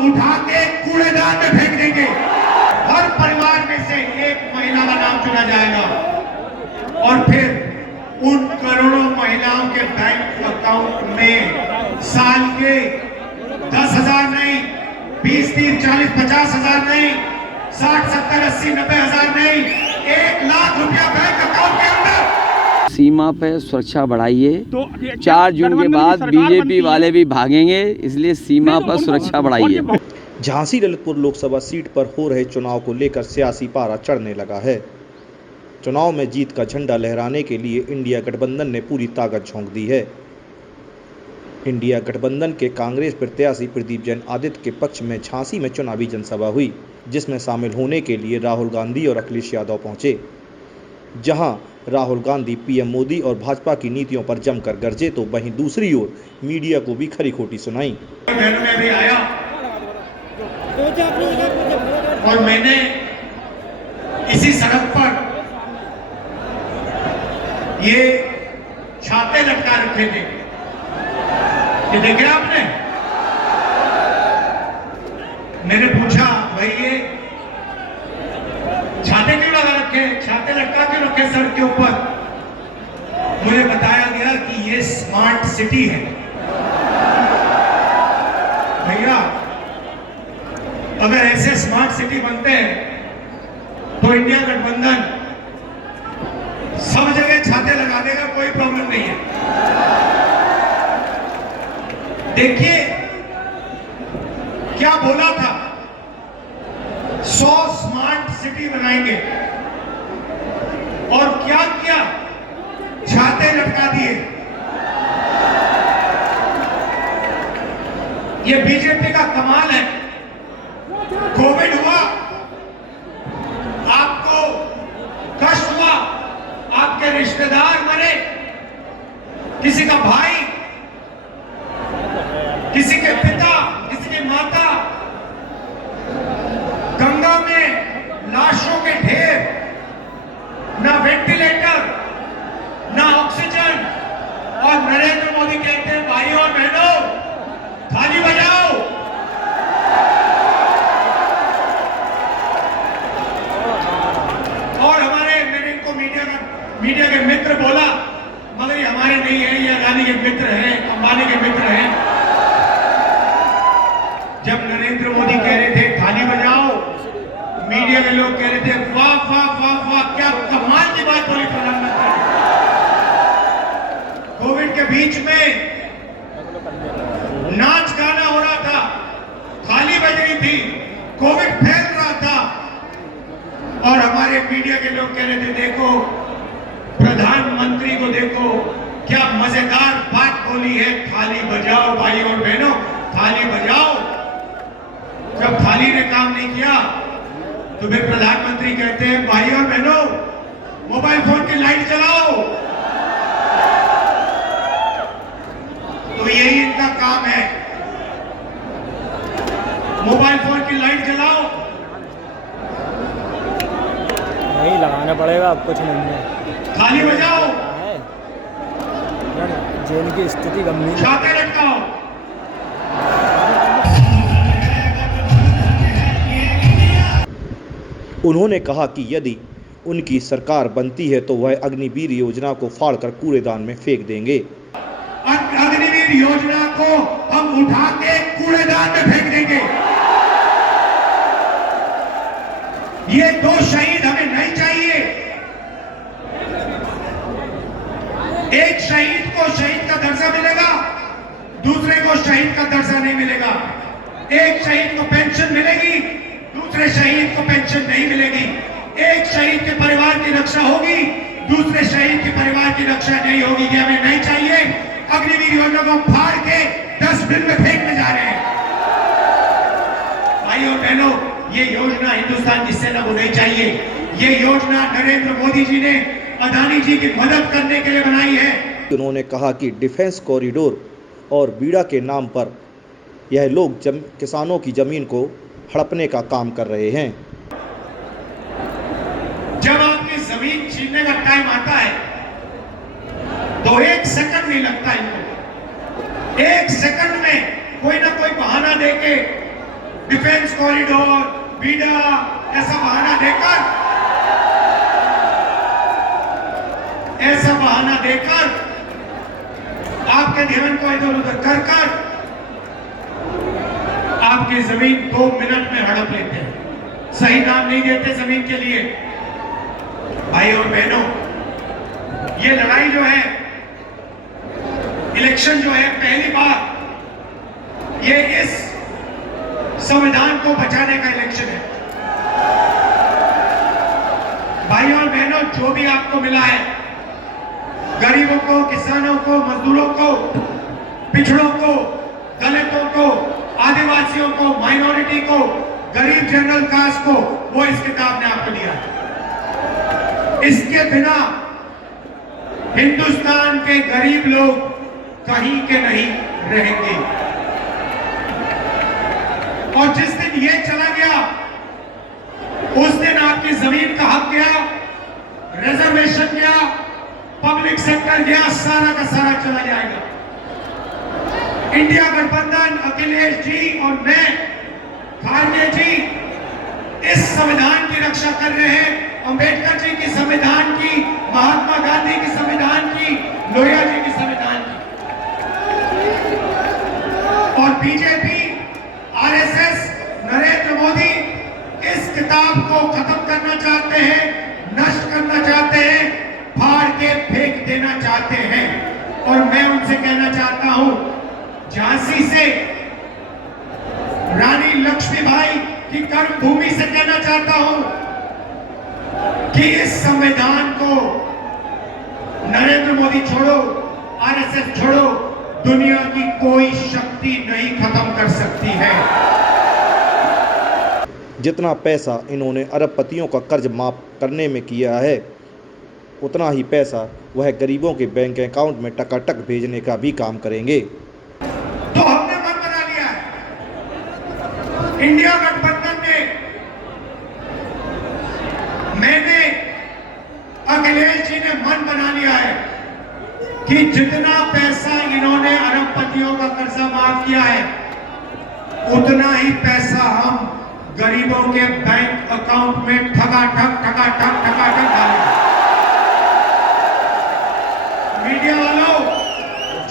हम उठा के कूड़ेदान में फेंक देंगे। हर परिवार में से एक महिला का नाम चुना जाएगा और फिर उन करोड़ों महिलाओं के बैंक अकाउंट में साल के 10,000 नहीं, 20, 30, 40, 50,000 नहीं, 60, 70, 80, 90,000 नहीं, 1 लाख रुपया बैंक अकाउंट के अंदर। सीमा पे सुरक्षा बढ़ाइए। 4 जून के बाद बीजेपी वाले भी भागेंगे, इसलिए सीमा पर सुरक्षा बढ़ाइए। झांसी ललितपुर लोकसभा सीट पर हो रहे चुनाव को लेकर सियासी पारा चढ़ने लगा है। चुनाव में जीत का झंडा लहराने के लिए इंडिया गठबंधन ने पूरी ताकत झोंक दी है। इंडिया गठबंधन के कांग्रेस प्रत्याशी प्रदीप जैन आदित्य के पक्ष में झांसी में चुनावी जनसभा हुई, जिसमें शामिल होने के लिए राहुल गांधी और अखिलेश यादव पहुंचे। जहां राहुल गांधी पीएम मोदी और भाजपा की नीतियों पर जमकर गरजे, तो वहीं दूसरी ओर मीडिया को भी खरी खोटी सुनाई। में भी आया और मैंने इसी सड़क पर ये छाते लटका रखे थे, ये देखे आपने? मैंने पूछा, भाई ये छाते क्यों लगा रखे, छाते लटका क्यों रखे सड़क के ऊपर? मुझे बताया गया कि ये स्मार्ट सिटी है। भैया अगर ऐसे स्मार्ट सिटी बनते हैं तो इंडिया गठबंधन सब जगह छाते लगा देगा, कोई प्रॉब्लम नहीं है। देखिए क्या बोला था, 100 स्मार्ट सिटी बनाएंगे और क्या किया, छाते लटका दिए। ये बीजेपी का कमाल है। कोविड हुआ, आपको कष्ट हुआ, आपके रिश्तेदार मरे, किसी का भाई, किसी के पिता, किसी की माता, गंगा में लाशों के ढेर, ना वेंटिलेटर, ना ऑक्सीजन, और नरेंद्र मोदी कहते हैं भाइयों और बहनों थाली बजाओ। और मैंने इनको मीडिया के मित्र बोला, मगर ये हमारे नहीं है, ये अदानी के मित्र हैं, अंबानी के मित्र हैं। जब नरेंद्र मोदी कह रहे थे थाली बजाओ, मीडिया के लोग कह रहे थे वाह वाह वाह वाह, क्या कमाल की बात बोली प्रधानमंत्री। कोविड के बीच में नाच गाना हो रहा था, थाली बज रही थी, कोविड फैल रहा था, और हमारे मीडिया के लोग कह रहे थे देखो प्रधानमंत्री को, देखो क्या मजेदार बात बोली है, थाली बजाओ भाइयों और बहनों, थाली बजाओ। जब थाली ने काम नहीं किया तो फिर प्रधानमंत्री कहते हैं भाइयों और बहनों मोबाइल फोन की लाइट जलाओ। तो यही इनका काम है, मोबाइल फोन की लाइट जलाओ। नहीं लगाना पड़ेगा, अब कुछ नहीं है, थाली बजाओ, जेल की स्थिति गंभीर, छाते लटकाओ। उन्होंने कहा कि यदि उनकी सरकार बनती है तो वह अग्निवीर योजना को फाड़कर कूड़ेदान में फेंक देंगे। अग्निवीर योजना को हम उठा के कूड़ेदान में फेंक देंगे। ये 2 शहीद हमें नहीं चाहिए। एक शहीद को शहीद का दर्जा मिलेगा, दूसरे को शहीद का दर्जा नहीं मिलेगा। एक शहीद को पेंशन मिलेगी, दूसरे शहीद को पेंशन नहीं मिलेगी। एक शहीद के परिवार की रक्षा होगी, दूसरे शहीद के परिवार की रक्षा नहीं होगी। ये हमें नहीं चाहिए। अग्निवीर योजना को फाड़ के डस्टबिन में फेंकने जा रहे हैं। भाइयों बहनों, ये योजना हिंदुस्तान की सेना को नहीं चाहिए। ये योजना नरेंद्र मोदी जी ने अदानी जी की मदद करने के लिए बनाई है। उन्होंने कहा कि डिफेंस कॉरिडोर और बीड़ा के नाम पर यह लोग किसानों की जमीन को हड़पने का काम कर रहे हैं। जब आपकी जमीन छीनने का टाइम आता है तो 1 सेकंड नहीं लगता इनको। 1 सेकंड में कोई ना कोई बहाना देके डिफेंस कॉरिडोर, बीडा, ऐसा बहाना देकर आपके ध्यान को इधर उधर कर आपकी जमीन 2 मिनट में हड़प लेते हैं, सही दाम नहीं देते जमीन के लिए। भाई और बहनों, ये लड़ाई जो है, इलेक्शन जो है, पहली बार ये इस संविधान को बचाने का इलेक्शन है। भाइयों और बहनों, जो भी आपको मिला है, गरीबों को, किसानों को, मजदूरों को, पिछड़ों को, दलितों को, आदिवासियों को, माइनॉरिटी को, गरीब जनरल कास्ट को, वो इस किताब ने आपको दिया है। इसके बिना हिंदुस्तान के गरीब लोग कहीं के नहीं रहेंगे। और जिस दिन ये चला गया, उस दिन आपकी जमीन का हक गया, रिजर्वेशन गया, पब्लिक सेक्टर गया, सारा का सारा चला जाएगा। इंडिया गठबंधन, अखिलेश जी और मैं, खारगे जी, इस संविधान की रक्षा कर रहे हैं। अंबेडकर जी की संविधान की, महात्मा गांधी की संविधान की, लोहिया जी की संविधान की। और बीजेपी, आरएसएस, नरेंद्र मोदी इस किताब को खत्म करना चाहते हैं, नष्ट करना चाहते हैं, फाड़ के फेंक देना चाहते हैं। और मैं उनसे कहना चाहता हूं, झांसी से रानी लक्ष्मीबाई की कर्मभूमि से कहना चाहता हूं कि इस संविधान को नरेंद्र मोदी छोड़ो, आरएसएस छोड़ो, दुनिया की कोई शक्ति नहीं खत्म कर सकती है। जितना पैसा इन्होंने अरबपतियों का कर्ज माफ करने में किया है, उतना ही पैसा वह गरीबों के बैंक अकाउंट में टकाटक भेजने का भी काम करेंगे। तो हमने मन बना लिया है, इंडिया गठबंधन ने, मैंने, अखिलेश जी ने मन बना लिया है कि जितना पैसा इन्होंने अरबपतियों का कर्जा माफ किया है, उतना ही पैसा हम गरीबों के बैंक अकाउंट में ठगाठक डालेंगे। मीडिया वालों,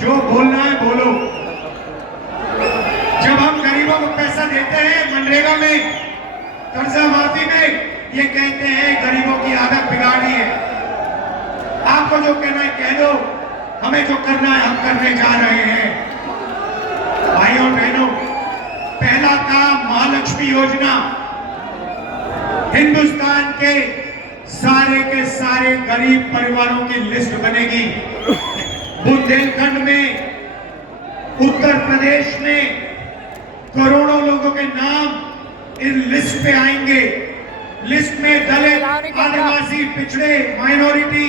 जो बोलना है बोलो। जब हम गरीबों को पैसा देते हैं मनरेगा में, कर्जा माफी में, ये कहते हैं गरीबों की आदत बिगाड़ी है। आपको जो कहना है कह दो, हमें जो करना है हम करने जा रहे हैं। भाइयों और बहनों, पहला काम महालक्ष्मी योजना, हिंदुस्तान के सारे गरीब परिवारों की लिस्ट बनेगी। बुंदेलखंड में, उत्तर प्रदेश में करोड़ों लोगों के नाम इस लिस्ट पे आएंगे। लिस्ट में दलित, आदिवासी, पिछड़े, माइनॉरिटी,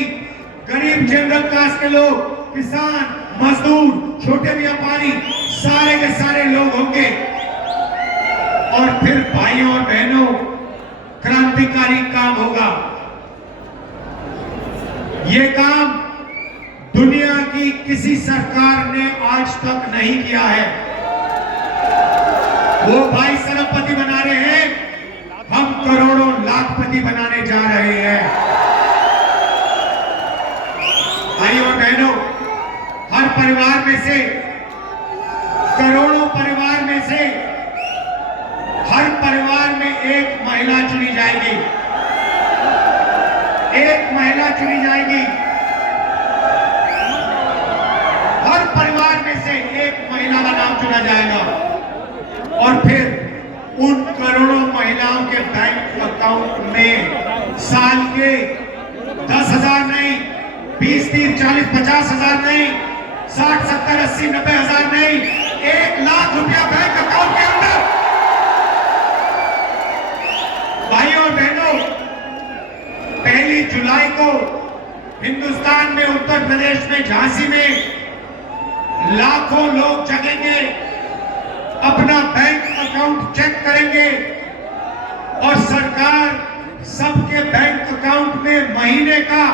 गरीब जनरल कास्ट के लोग, किसान, मजदूर, छोटे व्यापारी, सारे के सारे लोग होंगे। और फिर भाइयों और बहनों, क्रांतिकारी काम होगा। ये काम दुनिया की किसी सरकार ने आज तक नहीं किया है। वो भाई सरबपति बना रहे हैं, हम करोड़ों लाखपति बनाने जा रहे हैं। भाइयों और बहनों, हर परिवार में से, करोड़ों परिवार में से, हर परिवार में एक महिला चुनी जाएगी। एक महिला चुनी जाएगी। हर परिवार में से एक महिला का नाम चुना जाएगा। और फिर उन करोड़ों महिलाओं के बैंक अकाउंट में साल के 10,000 नहीं, 20, 30, 40, 50,000 नहीं, 60, 70, 80, 90,000 नहीं, 1 लाख रुपया बैंक अकाउंट के अंदर। भाइयों और बहनों, 1 जुलाई को हिंदुस्तान में, उत्तर प्रदेश में, झांसी में लाखों लोग जगेंगे, अपना बैंक अकाउंट चेक करेंगे और सरकार सबके बैंक अकाउंट में महीने का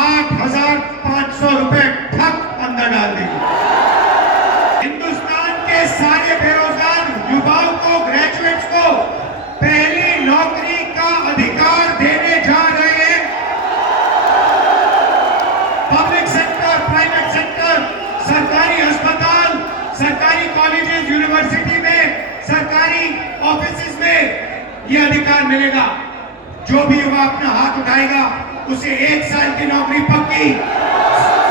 8,500 रुपए ठक अंदर डाल देगी। हिंदुस्तान के सारे बेरोजगार युवाओं को, ग्रेजुएट्स कॉलेजेस, यूनिवर्सिटी में, सरकारी ऑफिसेज में ये अधिकार मिलेगा। जो भी युवा अपना हाथ उठाएगा उसे 1 साल की नौकरी पक्की,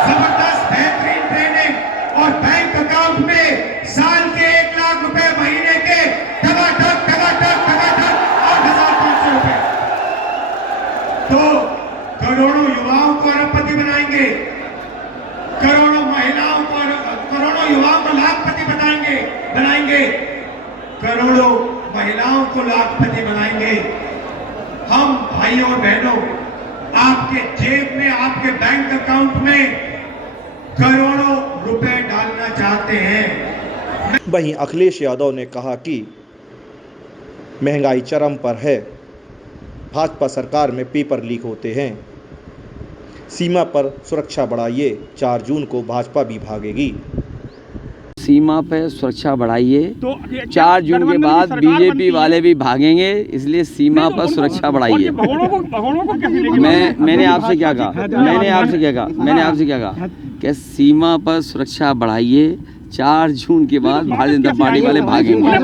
जबरदस्त बेहतरीन ट्रेनिंग और बैंक अकाउंट में साल के 1 लाख रुपए, महीने के टकाटक 8,500 रुपए। तो करोड़ों युवाओं को अरबपति बनाएंगे, करोड़ों महिलाओं को, करोड़ों युवाओं को लाखपति बनाएंगे, करोड़ों महिलाओं को लाखपति बनाएंगे। हम भाइयों और बहनों, आपके जेब में, आपके बैंक अकाउंट में करोड़ों रुपए डालना चाहते हैं। वहीं अखिलेश यादव ने कहा कि महंगाई चरम पर है, भाजपा सरकार में पेपर लीक होते हैं, सीमा पर सुरक्षा बढ़ाइए, 4 जून को भाजपा भी भागेगी। सीमा पे सुरक्षा बढ़ाइए, 4 जून के बाद बीजेपी वाले भी भागेंगे, इसलिए सीमा पर सुरक्षा बढ़ाइए। मैंने आपसे क्या कहा, मैंने आपसे क्या कहा कि सीमा पर सुरक्षा बढ़ाइए, 4 जून के बाद भारतीय जनता पार्टी वाले भागेंगे।